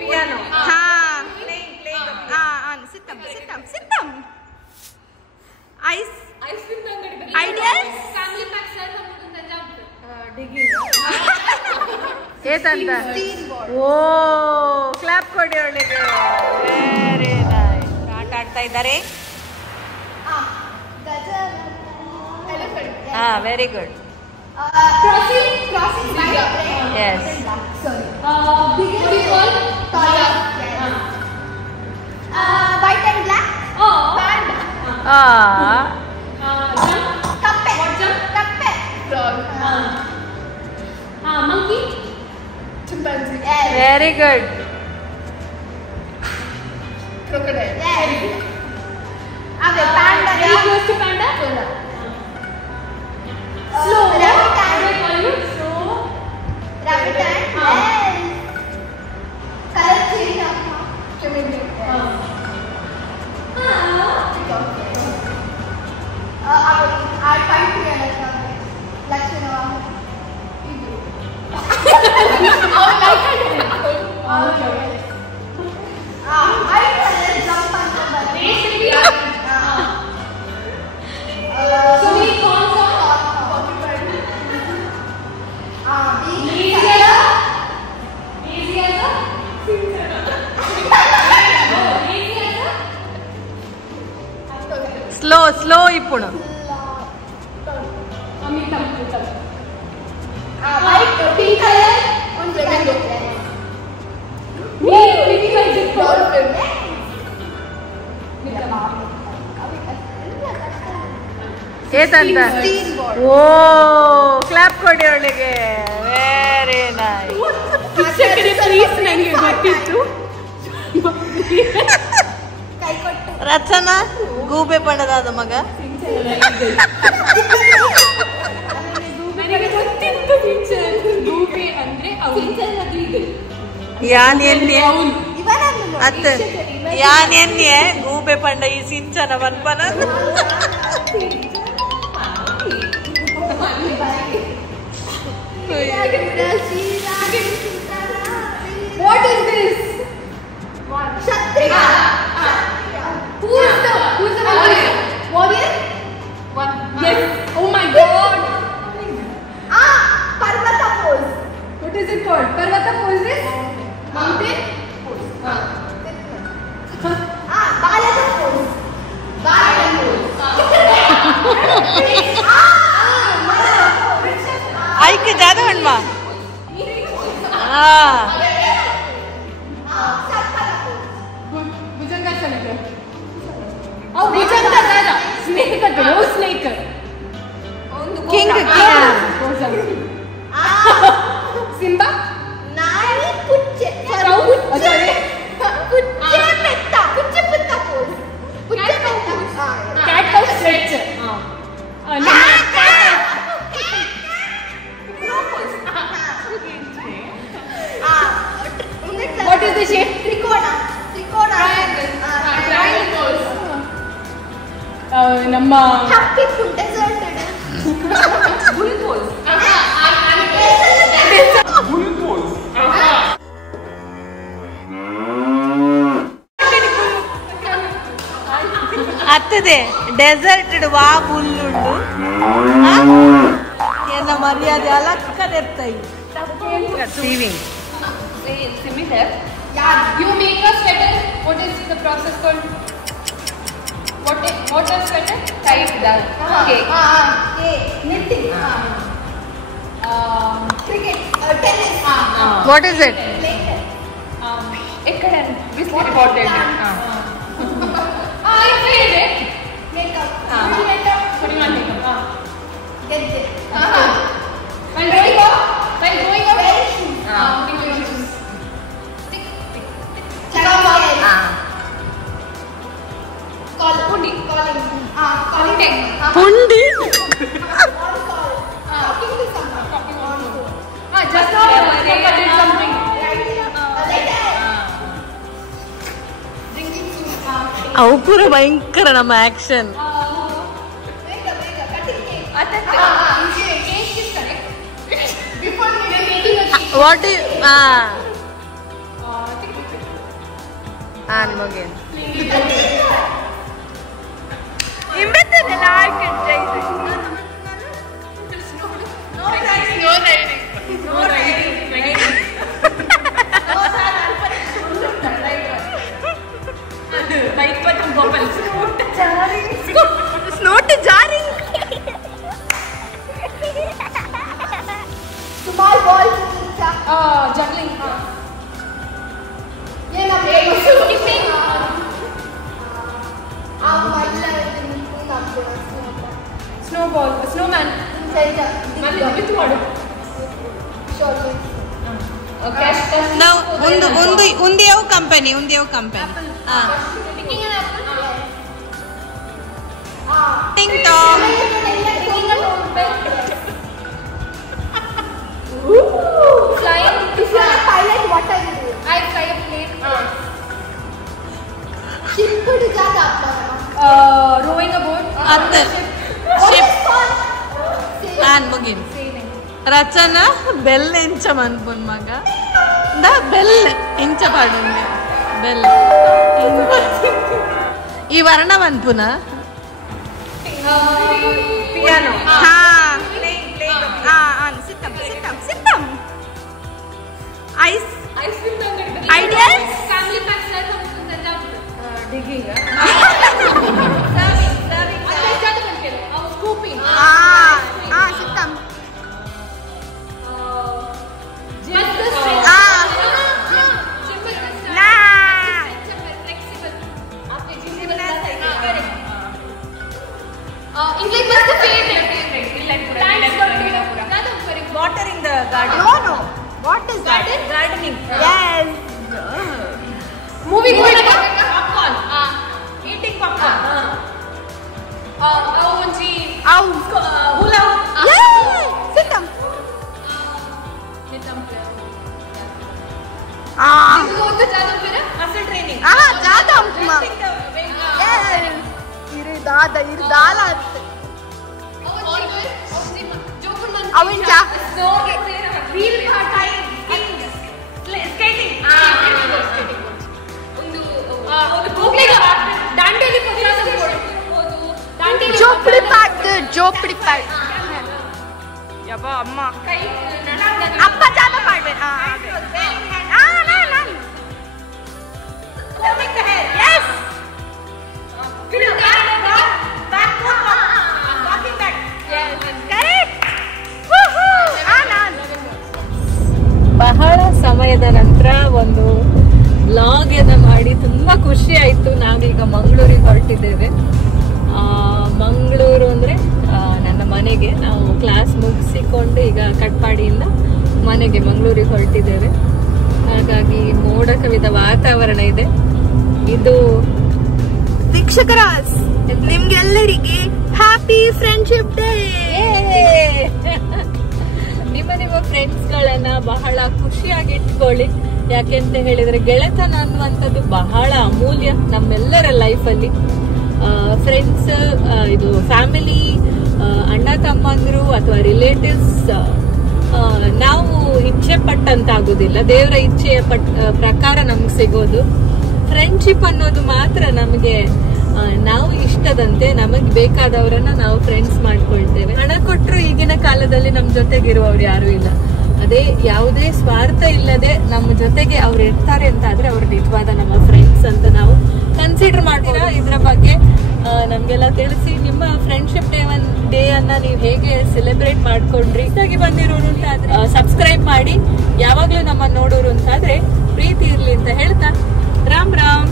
Piano. Playing the piano. Sit down. Ice ideas. Family pack sir jump. Digging. O clap ಕೊಡಿ ಅವಳಿಗೆ. Very nice. ಆಟ ಆಡ್ತಾ ಇದ್ದಾರೆ. Very good. Crossing line. Yes. Sorry. What do you call? White and black. Panda. Kappe. What jump? Kappe. Frog. Monkey. Chimpanzee. Yes. Very good. Crocodile. Yes. Panda. Very close to panda. Slow. Rabbit and. Slow. Rabbit and. Yes. Color change. Chameleon. I find together. Lakshana. Slow ఇప్పుడు. Pink color und flamingo. Dolphin. ಏತಂತ? ಓ clap ಕೊಡಿ ಅವಳಿಗೆ. Very nice. Please ನನಗೆ ಗೊತ್ತಿತ್ತು. ರಚನಾ ಗೂಬೆ ಬಣ್ಣದಾದ ಮಗ. ನನಗೆ ಗೊತ್ತಿತ್ತು ಗೂಬೆ ಅಂದ್ರೆ ಯಾನ್ ಎನ್ನೆ ಅತ್ತ ಯಾನ್ ಎನ್ನೆ ಗೂಬೆ ಪಂಡ ಈ ಸಿಂಚನ ಬನ್ಪನ. What is this? Kshatriya. Who's the warrior? Warrior? What? Yes. Oh my God. Parvata pose. What is it called? Parvata pose is mountain pose. Balada pose. Balada pose. ಐಕೆ ಜಾದ ಹಣ್ಮ. ಭುಜಂಗಾಸನ. Oh, ಭುಜಂಗಾಸನ. Snake ಅದು. No snake. King. Simba. Nani pucce. Pucce petta. Pucce petta pose. Pucce petta. Cat cow stretch. What is the shape? Trikona. Triangle pose. ನಮ್ಮ happy food deserted. Bull pose. Bull pose. ಅತ್ತದೆ desert ವಾ ಬುಲ್ಲುಂಡು ಎನ್ನ ಮರ್ಯಾದೆ ಅಲಕ್ಕದಿರ್ತಾಯಿ. Receiving. Similar. Yeah. You make a sweater. What is the process called? What is sweater? Tied down. Okay. Knitting. Cricket. Tennis. What is it? Ekkada this important. Makeup. What do you want makeup? Get it. When going out, wear shoes. Stick. Calling. Pundi. Talking to someone. Just now I did something. Drinking juice. ಅವು ಪೂರ ಭಯಂಕರ ನಮ್ಮ action. Cake is correct. Before making a What is ಮುಗಿನ್ ಇಂಬೆತ್ತನೆ ನಾಯಕ ಜೈದೆ ಸ್ನೋಟ್ ಜಾರಿ Small ball. juggling. Skipping. Snowball. Snowman. Okay. ನಾವು ಉಂದಿಯವು company Picking an apple. ಟಿಂಗ್ ಟಾಂಗ್ Picking a flying. If you are a pilot, what are you doing? I fly a plane. Ship could jada. Rowing a boat. ಅತ್ತೆ ship ಮುಗಿನ್ Sailing. ರಚನ ಬೆಲ್ ಎಂಚಮ್ ಅನ್ಪುನ್ ಮಗ ಬೆಲ್ ಎಂಚ ಪಾಡು ಬೆಲ್ ಈ ವರ್ಣ ಅನ್ಪುನ Piano. ಸಿತ್ತಂ ice Ice cream. Ideas? Family packs. Digging. Scooping. ಸಿತ್ತಂ English was the favorite. Watering the garden No. What is that? Gardening Yes. Movie going. Popcorn. Eating popcorn. Hula. Sit down. Muscle training. Jada. Yes. Iridada. Avinja. Skating. ಜೋಪಡಿ ಪಾಡ್ ಯಬ್ಬಾ ಅಮ್ಮ ಅಪ್ಪ ಜಾಗ ಪಾಡ್ಬೇಕು ಬಹಳ ಸಮಯದ ನಂತರ ಒಂದು vlog ಅನ್ನ ಮಾಡಿ ತುಂಬಾ ಖುಷಿ ಆಯ್ತು. ನಾವೀಗ ಮಂಗಳೂರಿಗೆ ಹೊರಟಿದ್ದೇವೆ. ಮಂಗಳೂರು ಅಂದ್ರೆ ನನ್ನ ಮನೆಗೆ. ನಾವು ಕ್ಲಾಸ್ ಮುಗಿಸಿಕೊಂಡು ಈಗ ಕಟ್ಪಾಡಿಯಿಂದ ಮನೆಗೆ ಮಂಗಳೂರಿಗೆ ಹೊರಟಿದ್ದೇವೆ. ಹಾಗಾಗಿ ಮೋಡ ಕವಿದ ವಾತಾವರಣ ಇದೆ. ಇದು ವೀಕ್ಷಕರ ನಿಮ್ಗೆಲ್ಲರಿಗೆ ಹ್ಯಾಪಿ ಫ್ರೆಂಡ್ಶಿಪ್ ಡೇ. ನಿಮ್ಮ ಫ್ರೆಂಡ್ಸ್ ಗಳನ್ನ ಬಹಳ ಖುಷಿಯಾಗಿ ಇಟ್ಕೊಳ್ಳಿ. ಯಾಕೆಂತ ಹೇಳಿದ್ರೆ ಗೆಳೆತನ ಅನ್ನುವಂಥದ್ದು ಬಹಳ ಅಮೂಲ್ಯ ನಮ್ಮೆಲ್ಲರ ಲೈಫಲ್ಲಿ. ಫ್ರೆಂಡ್ಸ್, ಇದು ಫ್ಯಾಮಿಲಿ, ಅಣ್ಣ ತಮ್ಮಂದ್ರು ಅಥವಾ ರಿಲೇಟಿವ್ಸ್ ನಾವು ಇಚ್ಛೆ ಪಟ್ಟಂತಾಗುದಿಲ್ಲ. ದೇವರ ಇಚ್ಛೆಯ ಪ್ರಕಾರ ನಮ್ಗೆ ಸಿಗೋದು. ಫ್ರೆಂಡ್ಶಿಪ್ ಅನ್ನೋದು ಮಾತ್ರ ನಮಗೆ ನಾವು ಇಷ್ಟದಂತೆ ನಮಗೆ ಬೇಕಾದವರನ್ನ ನಾವು ಫ್ರೆಂಡ್ಸ್ ಮಾಡ್ಕೊಳ್ತೇವೆ. ಹಣ ಕೊಟ್ಟರು ಈಗಿನ ಕಾಲದಲ್ಲಿ ನಮ್ ಜೊತೆಗಿರುವವ್ರು ಯಾರು ಇಲ್ಲ. ಅದೇ ಯಾವುದೇ ಸ್ವಾರ್ಥ ಇಲ್ಲದೆ ನಮ್ಮ ಜೊತೆಗೆ ಅವ್ರು ಇರ್ತಾರೆ ಅಂತ ಆದ್ರೆ ಅವ್ರ ನಿಜವಾದ ನಮ್ಮ ಫ್ರೆಂಡ್ಸ್ ಅಂತ ನಾವು ಕನ್ಸಿಡರ್ ಮಾಡ್ತೀರಾ. ಇದ್ರ ಬಗ್ಗೆ ನಮ್ಗೆಲ್ಲ ತಿಳಿಸಿ. ನಿಮ್ಮ ಫ್ರೆಂಡ್ಶಿಪ್ ಡೇ ಅನ್ನ ನೀವು ಹೇಗೆ ಸೆಲೆಬ್ರೇಟ್ ಮಾಡ್ಕೊಂಡ್ರಿ. ಇದಾಗಿ ಬಂದಿರೋರು ಅಂತ ಆದ್ರೆ ಸಬ್ಸ್ಕ್ರೈಬ್ ಮಾಡಿ. ಯಾವಾಗ್ಲೂ ನಮ್ಮ ನೋಡೋರು ಅಂತಾದ್ರೆ ಪ್ರೀತಿ ಇರ್ಲಿ ಅಂತ ಹೇಳ್ತಾ ರಾಮ್ ರಾಮ್.